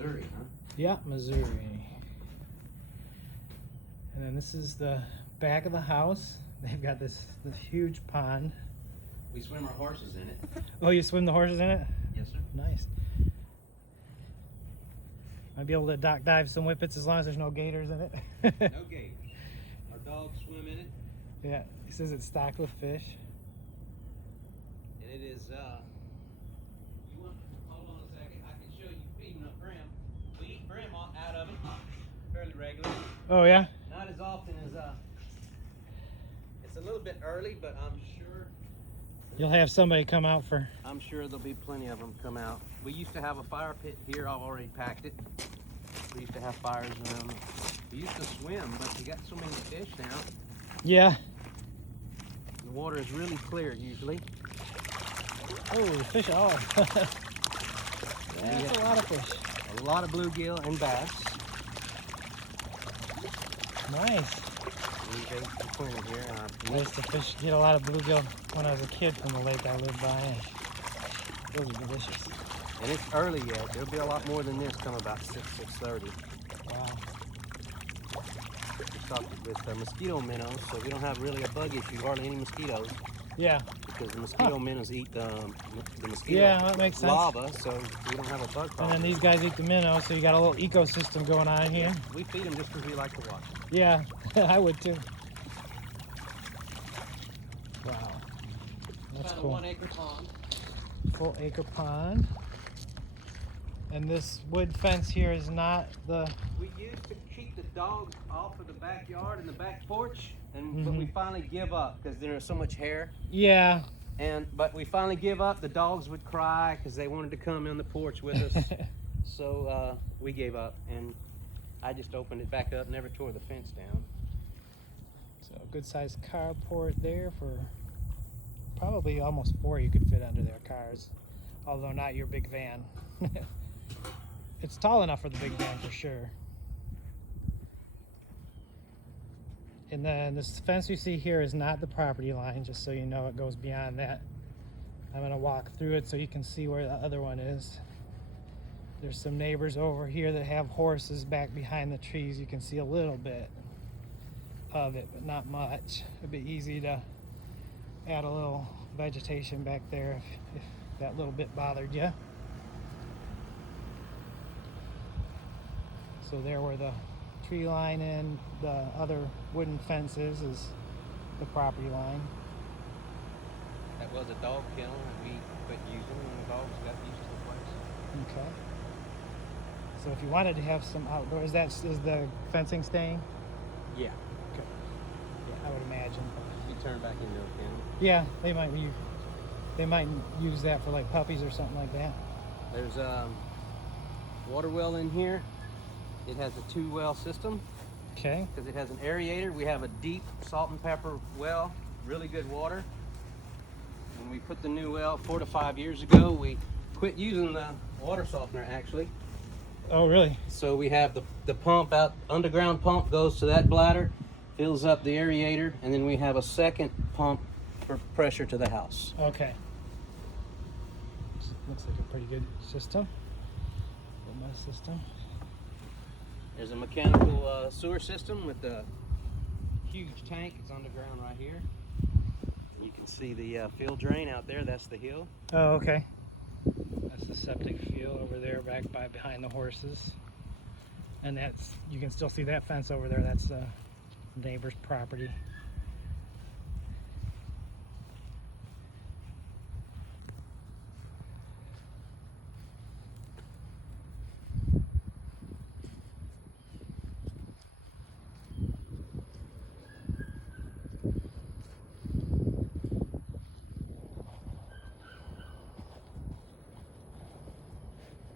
Missouri, huh? Yeah, Missouri. And then this is the back of the house. They've got this huge pond. We swim our horses in it. Oh, you swim the horses in it? Yes, sir. Nice. Might be able to dock dive some whippets as long as there's no gators in it. No gators. Our dogs swim in it. Yeah, he says it's stocked with fish. And it is, you want, hold on a second, I can show you feeding up brim. We eat brim out of it fairly regularly. Oh, yeah? Not as often as, it's a little bit early, but I'm sure. You'll have somebody come out for... I'm sure there'll be plenty of them come out. We used to have a fire pit here. I've already packed it. We used to have fires around. We used to swim, but we got so many fish now. Yeah. The water is really clear usually. Oh, fish all. That's a lot of fish. A lot of bluegill and bass. Nice. Here. I used to get a lot of bluegill when I was a kid from the lake I lived by. Those are delicious. And it's early yet. There'll be a lot more than this come about 6:30. Wow. We stocked it with mosquito minnows, so we don't have really a bug issue, hardly any mosquitoes. Yeah. Because the mosquito minnows eat the mosquito that makes sense. larva, so we don't have a bug problem. And then these guys eat the minnows, so you got a little ecosystem going on here. We feed them just because we like to watch them. Yeah, I would too. Wow. That's Found cool. a 1 acre pond. Full acre pond. And this wood fence here is not the... We used to keep the dogs off of the backyard and the back porch, but we finally give up because there's so much hair. Yeah. But we finally give up. The dogs would cry because they wanted to come on the porch with us. So we gave up, and I just opened it back up, never tore the fence down. So good sized carport there for probably almost 4 you could fit under their cars, although not your big van. It's tall enough for the big van for sure. And then this fence you see here is not the property line, just so you know. It goes beyond that. I'm gonna walk through it so you can see where the other one is. There's some neighbors over here that have horses back behind the trees. You can see a little bit of it, but not much. It'd be easy to add a little vegetation back there if that little bit bothered you. So there where the tree line and the other wooden fence is the property line. That was a dog kennel, and we quit using them when the dogs got used to the place. Okay. So if you wanted to have some outdoors, is the fencing staying? Yeah. Okay. Yeah, I would imagine. You turn back into a kennel. Yeah, they might use that for like puppies or something like that. There's a water well in here. It has a 2-well system. Okay. Because it has an aerator. We have a deep salt and pepper well, really good water. When we put the new well 4 to 5 years ago, we quit using the water softener actually. Oh, really? So we have the pump out, underground pump goes to that bladder, fills up the aerator, and then we have a second pump for pressure to the house. Okay. Looks like a pretty good system. Nice system. There's a mechanical sewer system with a huge tank. It's underground right here. You can see the field drain out there. That's the hill. Oh, okay. That's the septic field over there behind the horses. And you can still see that fence over there. That's the neighbor's property.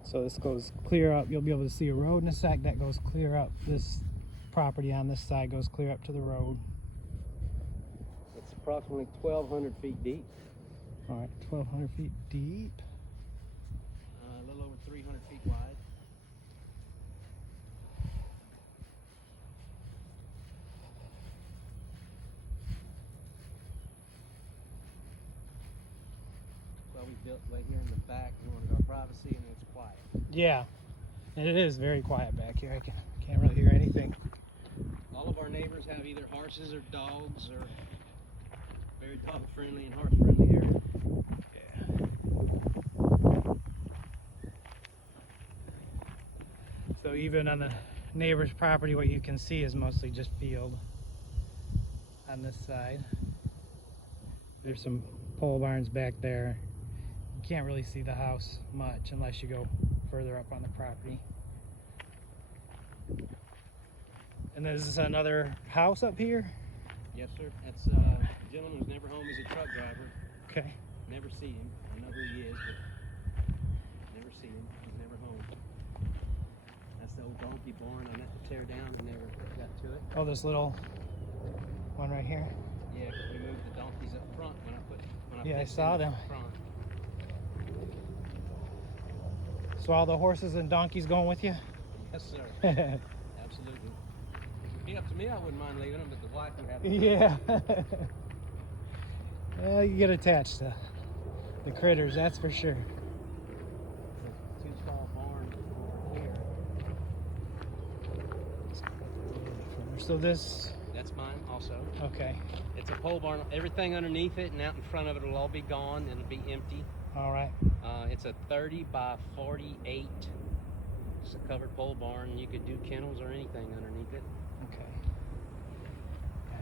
So this goes clear up. You'll be able to see a road in a sec that goes clear up. This property on this side goes clear up to the road. It's approximately 1,200 feet deep. All right, 1,200 feet deep. A little over 300 feet wide. Well, we built right here in the back. We wanted our privacy and it's quiet. Yeah. And it is very quiet back here. Can't really hear anything. All of our neighbors have either horses or dogs, or very dog friendly and horse friendly area. So even on the neighbor's property, what you can see is mostly just field on this side. There's some pole barns back there. You can't really see the house much unless you go further up on the property. And this is another house up here? Yes, sir. That's a gentleman who's never home. He's a truck driver. Okay. Never see him. I know who he is, but never see him. He's never home. That's the old donkey barn I meant to tear down and never got to it. Oh, this little one right here? Yeah, because we moved the donkeys up front when I Yeah, I fixed saw them. up front. So all the horses and donkeys going with you? Yes, sir. Absolutely. If it'd be up to me, I wouldn't mind leaving them, but the wife would have to. Yeah. Well, you get attached to the critters, that's for sure. Two stall barn over here. So this, That's mine also. okay, It's a pole barn. Everything underneath it and out in front of it will all be gone. It'll be empty. all right. It's a 30 by 48. It's a covered pole barn. You could do kennels or anything underneath it. Okay.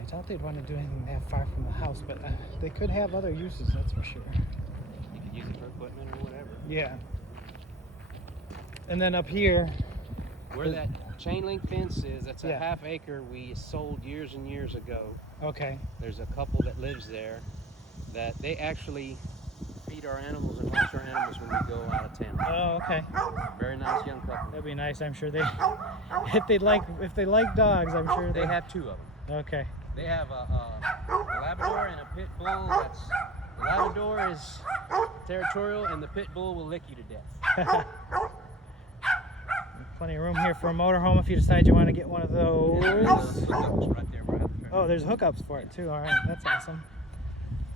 I doubt they'd want to do anything that far from the house, but they could have other uses, that's for sure. You could use it for equipment or whatever. Yeah. And then up here, Where that chain link fence is, that's a Yeah. half acre we sold years and years ago. okay, There's a couple that lives there that they actually feed our animals and watch our animals when we go out of town. oh, okay. Very nice young couple. That'd be nice. I'm sure they, if they like dogs, I'm sure They have two of them. Okay. They have a Labrador and a Pit Bull. The Labrador is territorial, and the Pit Bull will lick you to death. Plenty of room here for a motorhome if you decide you want to get one of those. There's hookups right there where I have the trailer. Oh, there's hookups for it too. All right, that's awesome.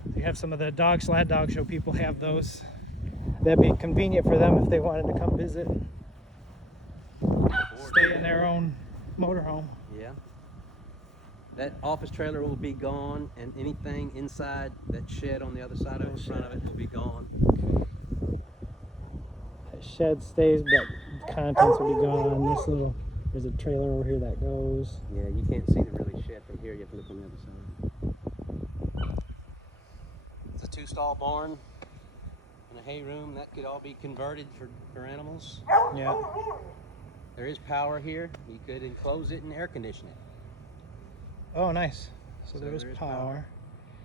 So you have some of the Sled Dog Show people have those. That'd be convenient for them if they wanted to come visit, stay in their own motorhome. Yeah. That office trailer will be gone, and anything inside that shed on the other side of it, in front of it, will be gone. That shed stays, but contents will be gone. There's a trailer over here that goes. Yeah, you can't see the really shed from here. You have to look on the other side. It's a two-stall barn and a hay room. That could all be converted for animals. Yeah. There is power here. You could enclose it and air condition it. Oh, nice. So So there is there is power. power.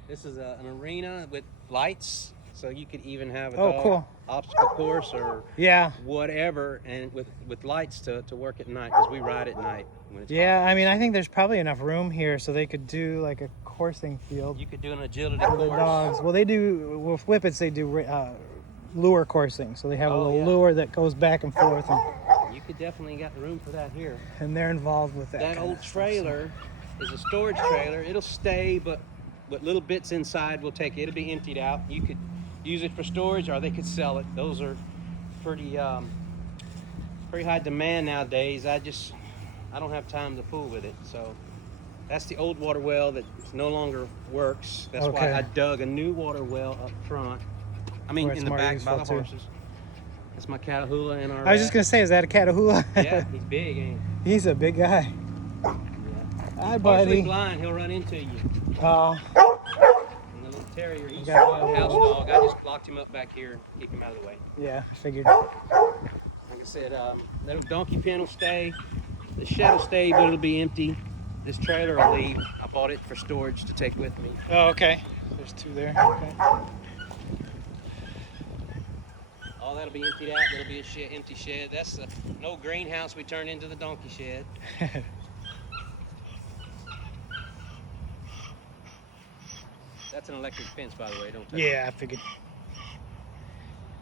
This is an arena with lights, so you could even have a Oh, dog cool. obstacle course or Yeah. whatever, and with lights to work at night, because we ride at night when it's Yeah, I mean, I think there's probably enough room here so they could do like a coursing field hot. You could do an agility for the course. dogs. Well, they do, with whippets, they do lure coursing. So they have a Oh, little yeah. lure that goes back and forth, You could definitely got room for that here. and they're involved with that. That kind old of stuff, so- trailer is a storage trailer. It'll stay, but what little bits inside will take it. It'll be emptied out. You could use it for storage, or they could sell it. Those are pretty high demand nowadays. I don't have time to fool with it. So that's the old water well that no longer works. That's Okay. why I dug a new water well up front. I mean, Where it's in the more back by the useful, too. horses. That's my Catahoula and our. I was just gonna say, is that a Catahoula? Yeah, he's big, ain't He's a big guy. he? Yeah. Hi, Partially buddy. blind, he'll run into you. Oh, And the little terrier, he's a Okay. house dog. I just locked him up back here and keep him out of the way. yeah, figured. Like I said, that donkey pen will stay. The shed will stay, but it'll be empty. This trailer will leave. I bought it for storage to take with me. Oh, okay. There's two there. Okay. All that'll be emptied out. There'll be a empty shed. That's an old greenhouse we turned into the donkey shed. That's an electric fence, by the way. Don't touch it. Yeah, I figured.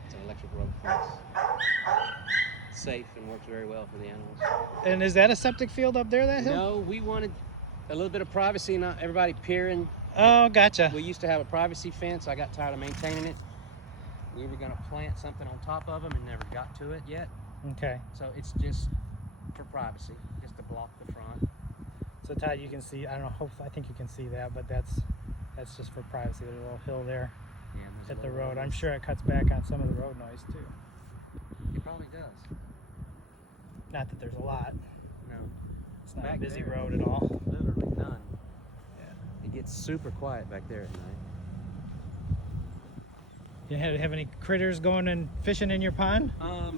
It's an electric rubber fence. It's safe and works very well for the animals. And is that a septic field up there, that hill? No, we wanted a little bit of privacy, not everybody peering. Oh, gotcha. We used to have a privacy fence. I got tired of maintaining it. We were going to plant something on top of them and never got to it yet. Okay. So it's just for privacy, just to block the front. So Todd, you can see, I don't know, I think you can see that, but that's just for privacy. There's a little hill there Yeah, and there's at a the little road. I'm noise. sure it cuts back on some of the road noise too. It probably does. Not that there's a lot. No, It's not Back a busy there. road at all. literally none. Yeah. It gets super quiet back there at night. You have any critters going and fishing in your pond? I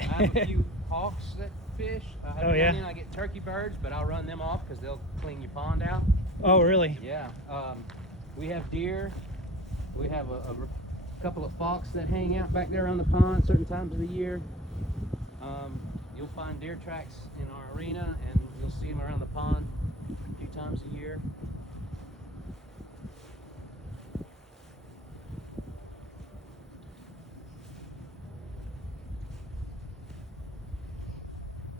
have a few hawks that fish. Oh, yeah? I get turkey birds, but I'll run them off because they'll clean your pond out. Oh, really? Yeah. We have deer. We have a couple of fox that hang out back there around the pond certain times of the year. You'll find deer tracks in our arena, and you'll see them around the pond a few times a year.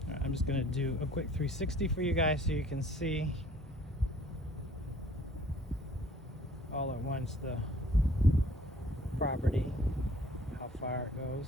All right, I'm just gonna do a quick 360 for you guys so you can see all at once the property, how far it goes.